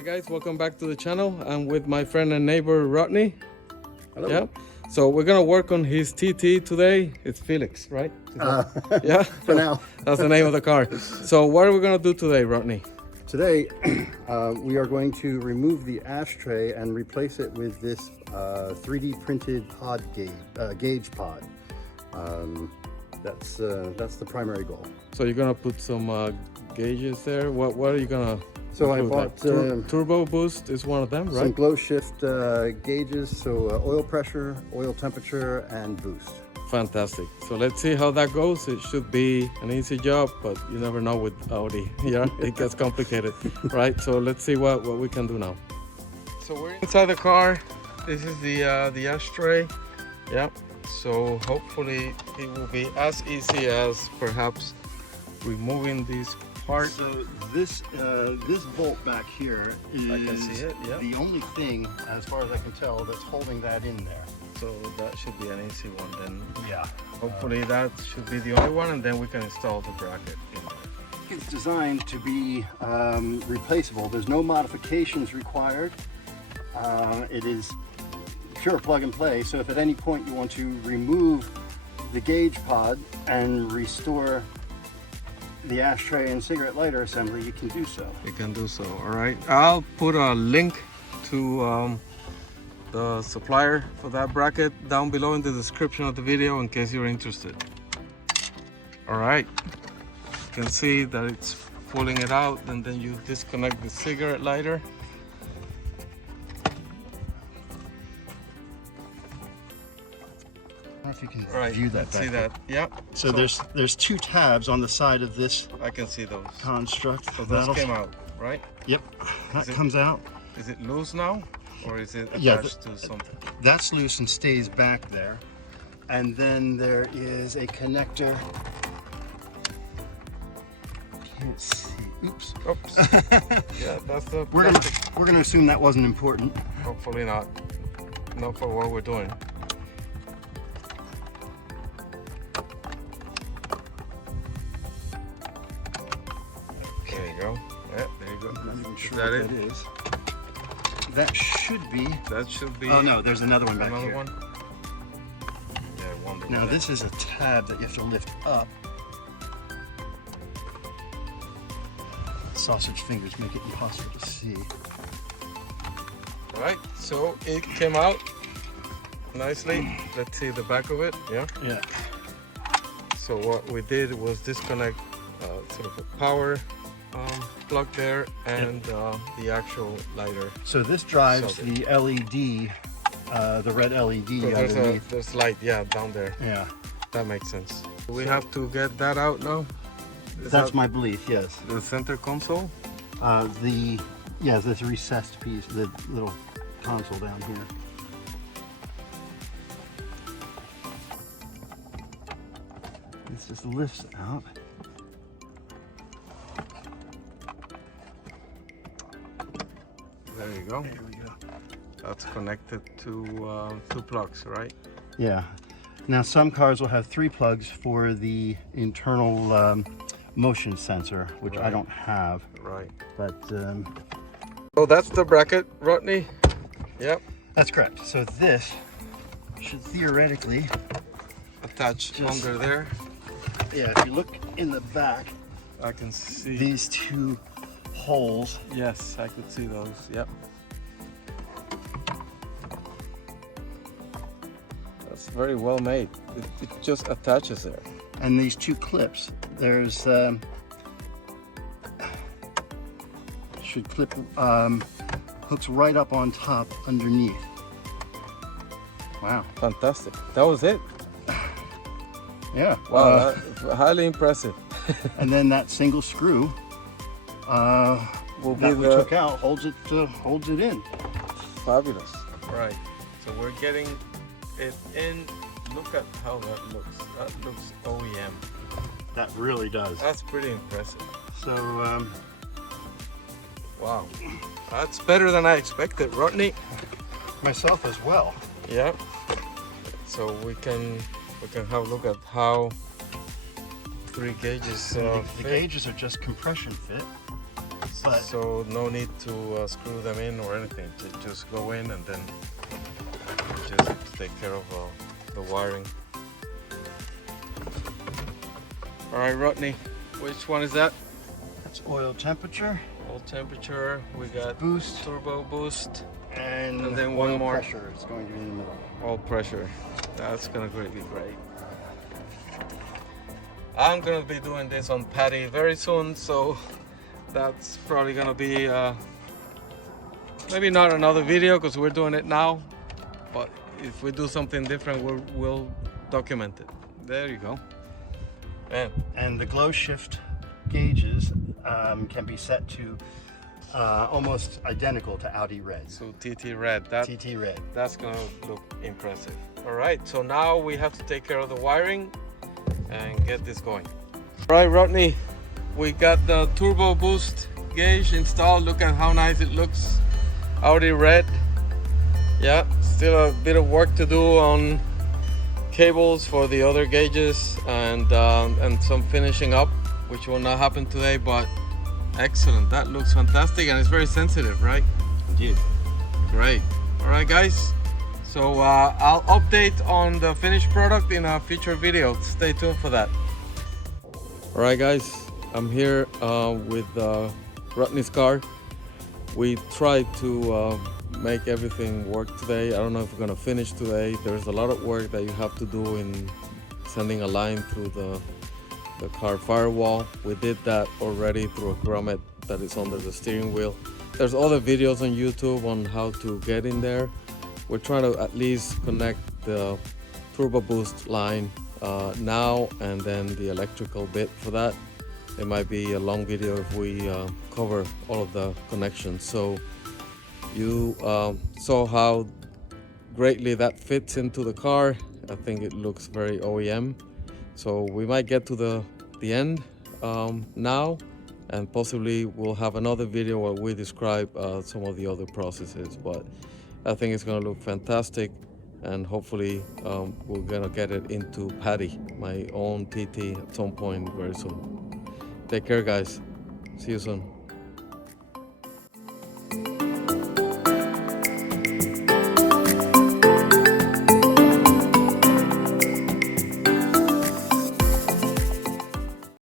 Hi guys, welcome back to the channel. I'm with my friend and neighbor Rodney. Hello. Yeah. So we're gonna work on his TT today. It's Felix, right? Yeah. For now. That's the name of the car. So what are we gonna do today, Rodney? Today, we are going to remove the ashtray and replace it with this 3D printed pod gauge pod. That's the primary goal. So you're gonna put some gauges there. What are you gonna? So I bought turbo boost is one of them, right? some glow shift gauges, so oil pressure, oil temperature, and boost. Fantastic. So let's see how that goes. It should be an easy job, but you never know with Audi. Yeah, it gets complicated, right? So let's see what we can do now. So we're inside the car. This is the ashtray. Yeah. So hopefully it will be as easy as perhaps removing these parts. So this bolt back here is I can see it, yeah. the only thing, as far as I can tell, that's holding that in there. So that should be an easy one then. Yeah. Hopefully that should be the only one, and then we can install the bracket in there. It's designed to be replaceable. There's no modifications required. It is pure plug and play. So if at any point you want to remove the gauge pod and restore the ashtray and cigarette lighter assembly, you can do so. You can do so. All right. I'll put a link to the supplier for that bracket down below in the description of the video in case you're interested. All right. You can see that it's pulling it out, and then you disconnect the cigarette lighter. I don't know if you can Right. view that. See that? Yeah. So there's two tabs on the side of this I can see those. construct. So those came out, right? Yep, that comes out. Is it loose now, or is it attached Yeah, to something? That's loose and stays back there. And then there is a connector. Can't see. Oops. Oops. Yeah, that's the. We're gonna assume that wasn't important. Hopefully not. Not for what we're doing. There you go. Yeah, there you go. I'm not sure that what it? that is. That should be. That should be. Oh no, there's another one back another here. one. Yeah, I wonder. Now what this is a tab that you have to lift up. Sausage fingers make it impossible to see. All right. So it came out nicely. Let's see the back of it. Yeah. Yeah. So what we did was disconnect sort of a power plug there and the actual lighter. So this drives Socket. the LED, the red LED So underneath. there's light, yeah, down there. Yeah. That makes sense. We have to get that out now. Is That's that my belief, yes. the center console. This recessed piece, the little console down here. This just lifts out. There you go. There we go. That's connected to two plugs, right? Yeah. Now some cars will have 3 plugs for the internal motion sensor, which I Right. don't have. Right. But So that's the bracket, Rodney. Yep. that's correct. So this should theoretically, Attached Just- under there. yeah, if you look in the back, I can see. these 2 holes. Yes, I could see those. Yep. That's very well made. It just attaches there. And these 2 clips, there's should clip hooks right up on top underneath. Wow. Fantastic. That was it. Yeah. Wow, highly impressive. And then that single screw Will be that we the took out holds it in. fabulous. Right. So we're getting it in. Look at how that looks. That looks OEM. That really does. That's pretty impressive. So Wow. That's better than I expected, Rodney. myself as well. Yeah. So we can have a look at how 3 gauges The fit. gauges are just compression fit. But so no need to screw them in or anything. Just go in and then just take care of the wiring. All right, Rodney, which one is that? that's oil temperature, Oil temperature. We got boost, turbo boost, and then one oil more. pressure is going to be in the middle. All pressure. That's gonna be great. I'm gonna be doing this on Patty very soon, so that's probably gonna be maybe not another video because we're doing it now, but if we do something different, we'll document it. There you go. Man. And the glow shift gauges can be set to almost identical to Audi Red. So TT Red. That TT Red. That's gonna look impressive. All right, so now we have to take care of the wiring and get this going. All right, Rodney, we got the turbo boost gauge installed. Look at how nice it looks. Audi Red. Yeah, still a bit of work to do on cables for the other gauges and some finishing up, which will not happen today, but excellent. That looks fantastic and it's very sensitive, right? Indeed. Great. All right, guys. So I'll update on the finished product in a future video. Stay tuned for that. All right, guys. I'm here with Rodney's car. We tried to make everything work today. I don't know if we're gonna finish today. There's a lot of work that you have to do in sending a line through the car firewall. We did that already through a grommet that is under the steering wheel. There's other videos on YouTube on how to get in there. We're trying to at least connect the turbo boost line now and then the electrical bit for that. It might be a long video if we cover all of the connections. So you saw how greatly that fits into the car. I think it looks very OEM. So we might get to the end now, and possibly we'll have another video where we describe some of the other processes. But I think it's gonna look fantastic, and hopefully we're gonna get it into Patty, my own TT, at some point very soon. Take care, guys. See you soon.